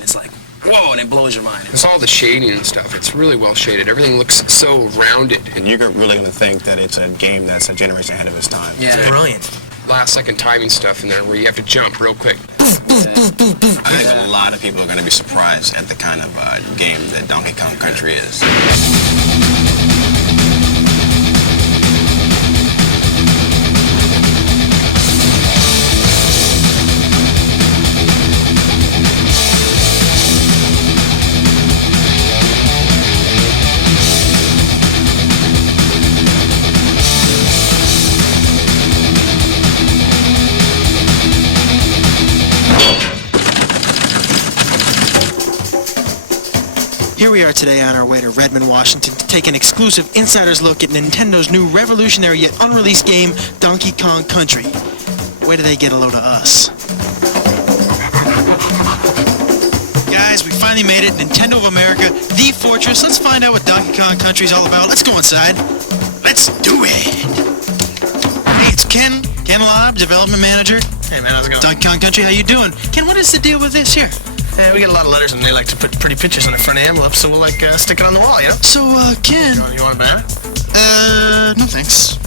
and it's like, whoa, and it blows your mind. It's all the shading and stuff. It's really well shaded. Everything looks so rounded. And you're really going to think that it's a game that's a generation ahead of its time. Yeah. It's brilliant. Last second timing stuff in there where you have to jump real quick. I think a lot of people are going to be surprised at the kind of game that Donkey Kong Country is. Here we are today on our way to Redmond, Washington to take an exclusive insider's look at Nintendo's new revolutionary yet unreleased game, Donkey Kong Country. Where do they get a load of us? Guys, we finally made it. Nintendo of America, the fortress. Let's find out what Donkey Kong Country is all about. Let's go inside. Let's do it. Hey, it's Ken Lobb, development manager. Hey man, how's it going? Donkey Kong Country, how you doing? Ken, what is the deal with this here? We get a lot of letters and they like to put pretty pictures on the front envelope, so we'll stick it on the wall, you know? So, Ken... You want a banana? No thanks.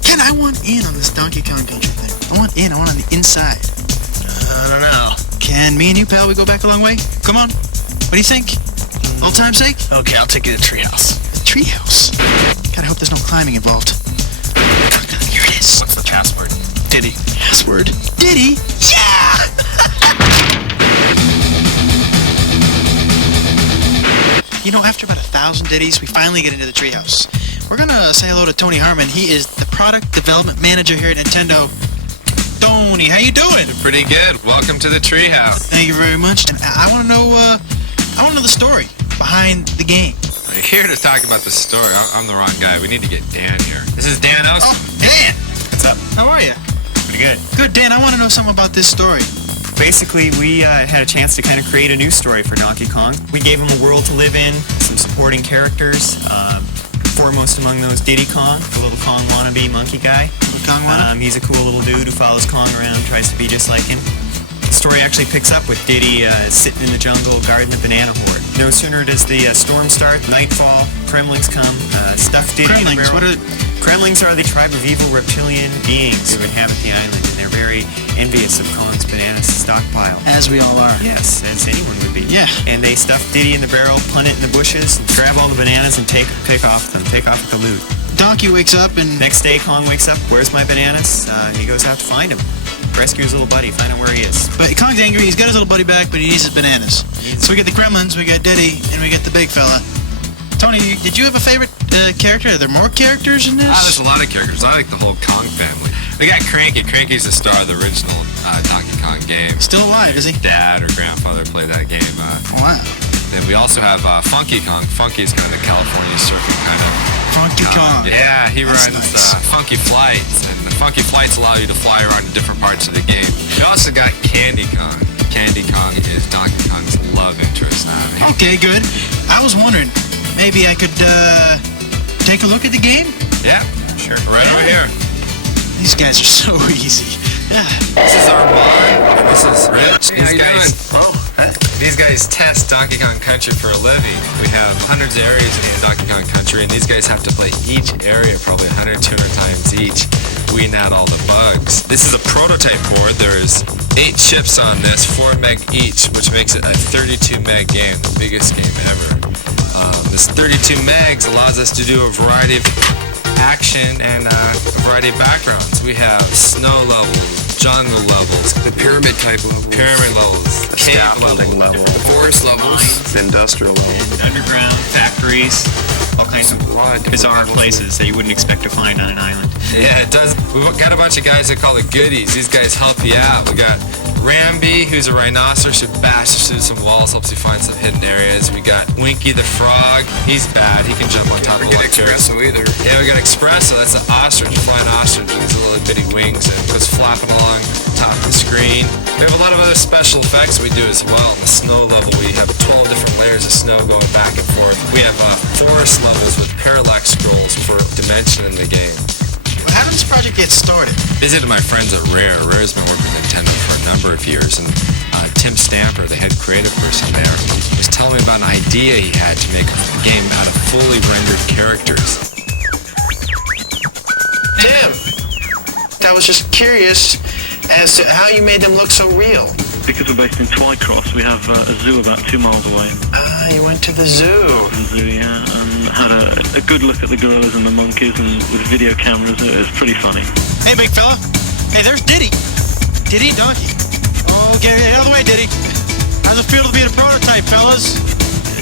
Ken, I want in on this Donkey Kong Country thing. I want in, I want on the inside. I don't know. Ken, me and you, pal, we go back a long way? Come on. What do you think? Old time's sake? Okay, I'll take you to the treehouse. Treehouse? God, I hope there's no climbing involved. Here it is. What's the password? Diddy. Password? Diddy? Yeah! You know, after about 1,000 ditties, we finally get into the treehouse. We're gonna say hello to Tony Harmon. He is the product development manager here at Nintendo. Tony, how you doing? Pretty good. Welcome to the treehouse. Thank you very much. And I want to know, the story behind the game. We're here to talk about the story. I'm the wrong guy. We need to get Dan here. This is Dan Austin. Oh, Dan! What's up? How are you? Pretty good. Good, Dan. I want to know something about this story. Basically, we had a chance to kind of create a new story for Donkey Kong. We gave him a world to live in, some supporting characters, foremost among those Diddy Kong, the little Kong wannabe monkey guy. Little Kong wannabe? He's a cool little dude who follows Kong around, tries to be just like him. The story actually picks up with Diddy sitting in the jungle guarding the banana horde. No sooner does the storm start, nightfall, Kremlings come, stuff Diddy in the Kremlings, barrel. Kremlings are the tribe of evil reptilian beings who inhabit the island, and they're very envious of Kong's banana stockpile. As we all are. Yes, as anyone would be. Yeah. And they stuff Diddy in the barrel, punt it in the bushes, grab all the bananas, and take off with the loot. Donkey wakes up and... Next day, Kong wakes up, where's my bananas? He goes out to find him. Rescue his little buddy, find out where he is. But Kong's angry, he's got his little buddy back, but he needs his bananas. So we get the Kremlins, we got Diddy, and we get the big fella. Tony, did you have a favorite character? Are there more characters in this? There's a lot of characters. I like the whole Kong family. We got Cranky. Cranky's the star of the original Donkey Kong game. Still alive, is he? Dad or grandfather played that game. Wow. Then we also have Funky Kong. Funky is kind of the California surfing kind of. Funky Kong. Yeah, he That's rides nice. funky flights, and the funky flights allow you to fly around to different parts of the game. We also got Candy Kong. Candy Kong is Donkey Kong's love interest. Okay, good. I was wondering, maybe I could take a look at the game? Yeah, sure. Right over here. These guys are so easy. Yeah. This is Armand, and this is Rich. Hey, how you doing? These guys test Donkey Kong Country for a living. We have hundreds of areas in Donkey Kong Country, and these guys have to play each area probably 100, 200 times each, weeding out all the bugs. This is a prototype board. There's 8 chips on this, 4 meg each, which makes it a 32 meg game, the biggest game ever. This 32 megs allows us to do a variety of action and a variety of backgrounds. We have snow levels, jungle levels, The pyramid type level. pyramid levels, cave Scaffolding levels, level, The forest levels. the industrial level. Underground, factories, all kinds of bizarre places that you wouldn't expect to find on an island. Yeah, it does. We've got a bunch of guys that call it goodies. These guys help you out. We got Ramby, who's a rhinoceros who bashes through some walls, helps you find some hidden areas. We got Winky the frog. He's bad. He can jump on top of Forget Espresso either. Yeah, we got Espresso. That's an ostrich, a flying ostrich with these little bitty wings and goes flapping along top of the screen. We have a lot of other special effects we do as well. On the snow level, we have 12 different layers of snow going back and forth. We have forest levels with parallax scrolls for dimension in the game. Well, how did this project get started? Visited my friends at Rare. Rare's been working with Nintendo for a number of years, and Tim Stamper, the head creative person there, was telling me about an idea he had to make a game out of fully rendered characters. Tim, I was just curious as to how you made them look so real. Because we're based in Twycross, we have a zoo about 2 miles away. Ah, you went to the zoo. The zoo, yeah, and had a good look at the gorillas and the monkeys, and with video cameras, it was pretty funny. Hey, big fella. Hey, there's Diddy. Diddy Donkey. Oh, get out of the way, Diddy. How's it feel to be the prototype, fellas?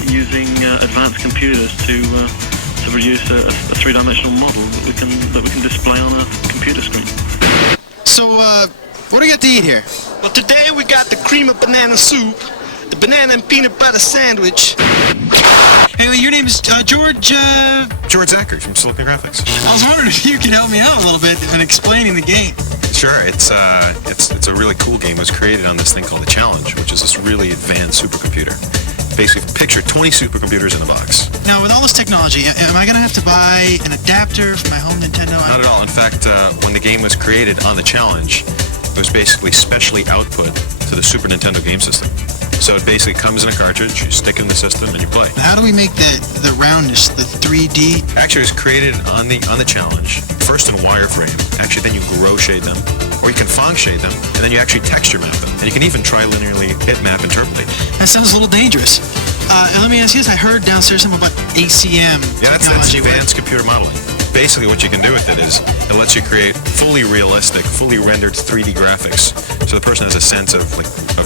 Using advanced computers to produce a three-dimensional model that we can display on a computer screen. So, what do you got to eat here? Well, today we got the cream of banana soup, the banana and peanut butter sandwich. Hey, your name is George, George Zachary from Silicon Graphics. I was wondering if you could help me out a little bit in explaining the game. Sure, it's a really cool game. It was created on this thing called the Challenge, which is this really advanced supercomputer. Basically, picture 20 supercomputers in a box. Now, with all this technology, am I going to have to buy an adapter for my home Nintendo? Not at all. In fact, when the game was created on the Challenge, it was basically specially output to the Super Nintendo game system. So it basically comes in a cartridge, you stick it in the system, and you play. How do we make the roundness, the 3D? Actually, it was created on the Challenge, first in wireframe. Actually, then you grow shade them, or you can Phong shade them, and then you actually texture map them. And you can even trilinearly bitmap interpolate. That sounds a little dangerous. Let me ask you this. I heard downstairs something about ACM Yeah, that's technology. advanced computer modeling. Basically, what you can do with it is it lets you create fully realistic, fully rendered 3D graphics, so the person has a sense of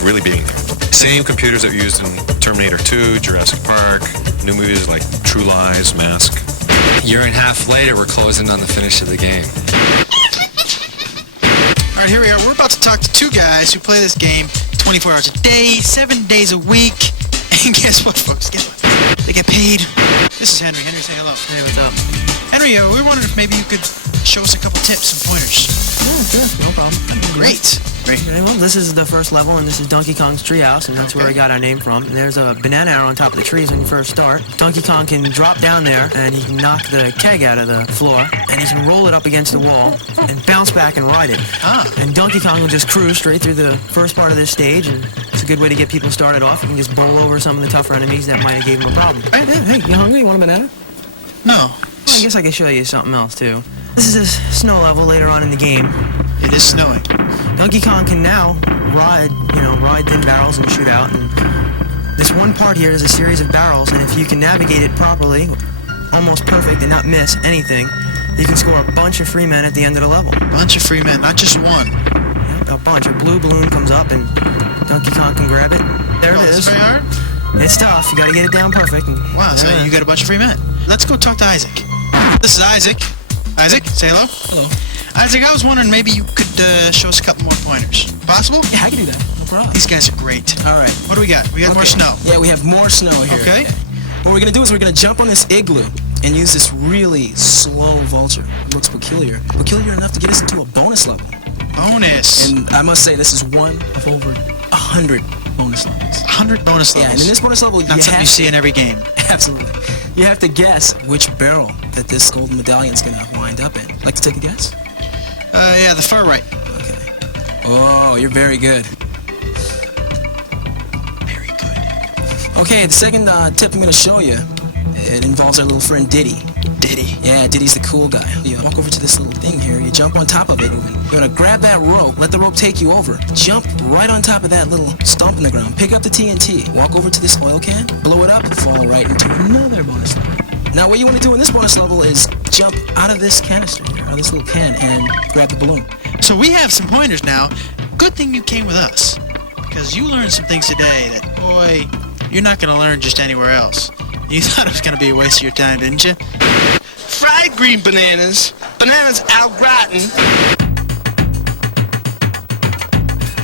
really being there. Same computers that were used in Terminator 2, Jurassic Park, new movies like True Lies, Mask. A year and a half later, we're closing on the finish of the game. All right, here we are. We're about to talk to two guys who play this game 24 hours a day, 7 days a week. And guess what, folks? Guess what? They get paid. This is Henry. Henry, say hello. Hey, what's up? Henry, we wondered if maybe you could show us a couple tips and pointers. Yeah, sure, no problem. Great. Okay, well, this is the first level, and this is Donkey Kong's treehouse, and that's where we got our name from. And there's a banana arrow on top of the trees when you first start. Donkey Kong can drop down there, and he can knock the keg out of the floor, and he can roll it up against the wall, and bounce back and ride it. And Donkey Kong will just cruise straight through the first part of this stage, and it's a good way to get people started off. You can just bowl over some of the tougher enemies that might have gave him a problem. Hey, you hungry? You want a banana? No. Well, I guess I can show you something else, too. This is a snow level later on in the game. It is snowing. Donkey Kong can now ride thin barrels and shoot out. And this one part here is a series of barrels, and if you can navigate it properly, almost perfect and not miss anything, you can score a bunch of free men at the end of the level. Bunch of free men, not just one. Yep, a bunch. A blue balloon comes up, and Donkey Kong can grab it. There it is. Is it very hard? It's tough. You got to get it down perfect. And Wow, so you get a bunch of free men. Let's go talk to Isaac. This is Isaac. Isaac, say hello. Hello. Isaac, I was wondering maybe you could show us a couple more pointers. Possible? Yeah, I can do that. No problem. These guys are great. All right. What do we got? We got more snow. Yeah, we have more snow here. Okay. What we're gonna do is we're gonna jump on this igloo and use this really slow vulture. It looks peculiar. Peculiar enough to get us into a bonus level. Bonus. And I must say, this is one of over 100 bonus levels. 100 bonus Yeah, levels. and in this bonus level, Not you something have you see in every game. Absolutely. You have to guess which barrel that this golden medallion's gonna wind up in. Like to take a guess? Yeah, the far right. Okay. Oh, you're very good. Very good. Okay, the second tip I'm gonna show you, it involves our little friend Diddy. Diddy. Yeah, Diddy's the cool guy. You walk over to this little thing here, you jump on top of it, and you're gonna grab that rope, let the rope take you over, jump right on top of that little stump in the ground, pick up the TNT, walk over to this oil can, blow it up, fall right into another bonus level. Now what you want to do in this bonus level is jump out of this canister here, out of this little can, and grab the balloon. So we have some pointers now. Good thing you came with us, because you learned some things today that, boy, you're not going to learn just anywhere else. You thought it was going to be a waste of your time, didn't you? Fried green bananas, bananas au gratin.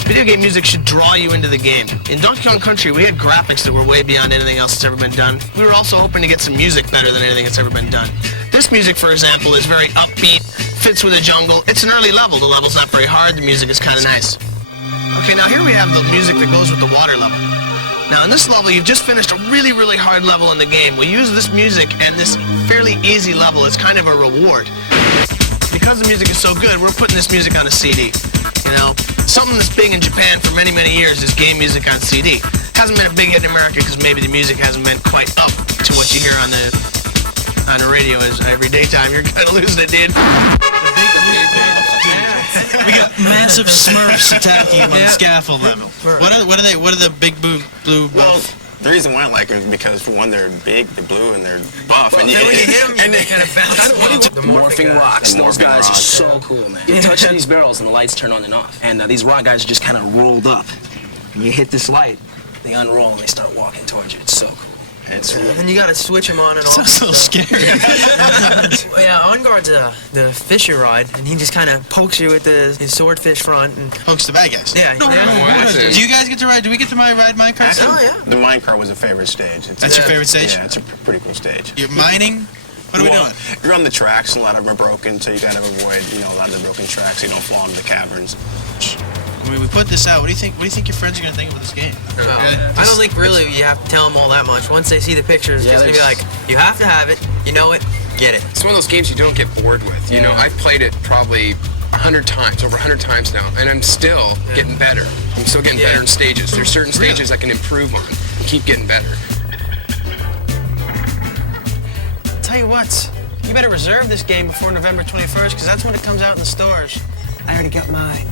Video game music should draw you into the game. In Donkey Kong Country, we had graphics that were way beyond anything else that's ever been done. We were also hoping to get some music better than anything that's ever been done. This music, for example, is very upbeat, fits with the jungle. It's an early level. The level's not very hard. The music is kind of nice. Okay, now here we have the music that goes with the water level. Now, in this level, you've just finished a really, really hard level in the game. We use this music and this fairly easy level as kind of a reward. Because the music is so good, we're putting this music on a CD. You know, Something that's big in Japan for many, many years is game music on CD. Hasn't been a big hit in America because maybe the music hasn't been quite up to what you hear on the radio is every daytime. You're kind of losing it, dude. We got massive Smurfs attacking you on the scaffold level. What are the big blue Well, the reason why I like them is because, for one, they're big, they're blue, and they're buff. And you kind of bounce. The morphing rocks. The Those morphing guys are rocks, so cool, man. You touch these barrels and the lights turn on and off. And these rock guys are just kind of rolled up. And you hit this light, they unroll and they start walking towards you. It's so cool. It's really... And you gotta switch them on and off. so scary. Yeah, On Guard's the fisher rod, and he just kind of pokes you with his swordfish front and Pokes the bad guys. yeah. Do you guys get to ride? Do we get to ride minecart? Oh yeah. The minecart was a favorite stage. That's your favorite stage? Yeah, it's a pretty cool stage. You're mining. What are we Well, doing? You're on the tracks, and a lot of them are broken, so you gotta avoid, a lot of the broken tracks, so you don't fall into the caverns. When we put this out, what do you think? What do you think your friends are gonna think about this game? I don't think really you have to tell them all that much. Once they see the pictures, Yeah, it's gonna be they're like, you have to have it, you know it, get it. It's one of those games you don't get bored with. You know, I've played it probably 100 times, over 100 times now, and I'm still getting better. I'm still getting better in stages. There's certain stages I can improve on and keep getting better. Tell you what, you better reserve this game before November 21st, because that's when it comes out in the stores. I already got mine.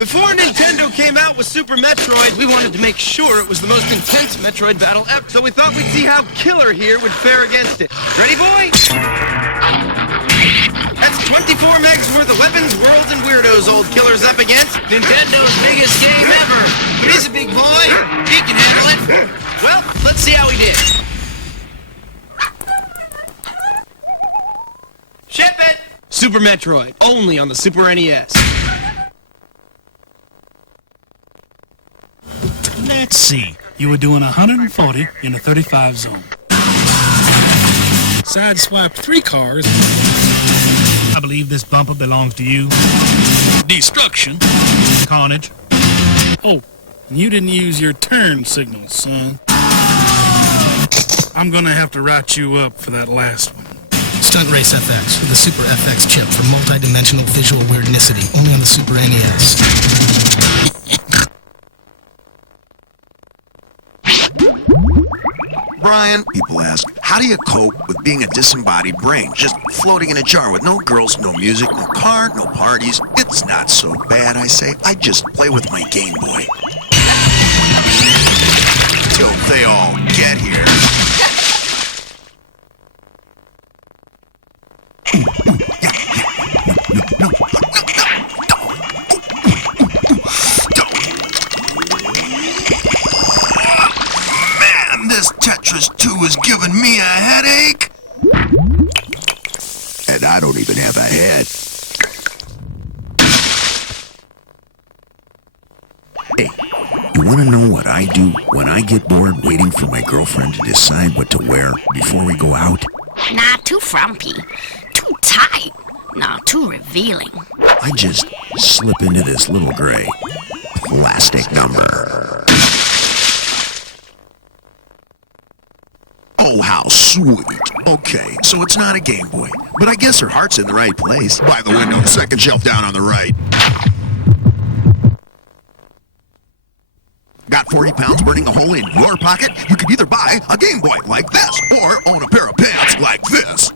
Before Nintendo came out with Super Metroid, we wanted to make sure it was the most intense Metroid battle ever, so we thought we'd see how Killer here would fare against it. Ready, boy? That's 25 64 megs worth of weapons, worlds, and weirdos old killer's up against. Nintendo's biggest game ever. But he's a big boy. He can handle it. Well, let's see how he did. Ship it! Super Metroid, only on the Super NES. Let's see. You were doing 140 in a 35 zone. Sideswiped 3 cars. I believe this bumper belongs to you. Destruction. Carnage. Oh, and you didn't use your turn signal, son. I'm gonna have to write you up for that last one. Stunt Race FX with the Super FX chip for multi-dimensional visual weirdnicity, only on the Super NES. Brian, people ask, how do you cope with being a disembodied brain? Just floating in a jar with no girls, no music, no car, no parties. It's not so bad, I say. I just play with my Game Boy. Till they all get here. Man, this Tetris 2 is giving me a headache. And I don't even have a head. Hey, you want to know what I do when I get bored waiting for my girlfriend to decide what to wear before we go out? Not too frumpy, too tight, not too revealing. I just slip into this little gray plastic number. Oh, how sweet. Okay, so it's not a Game Boy, but I guess her heart's in the right place. By the window, second shelf down on the right. Got 40 pounds burning a hole in your pocket? You could either buy a Game Boy like this, or own a pair of pants like this.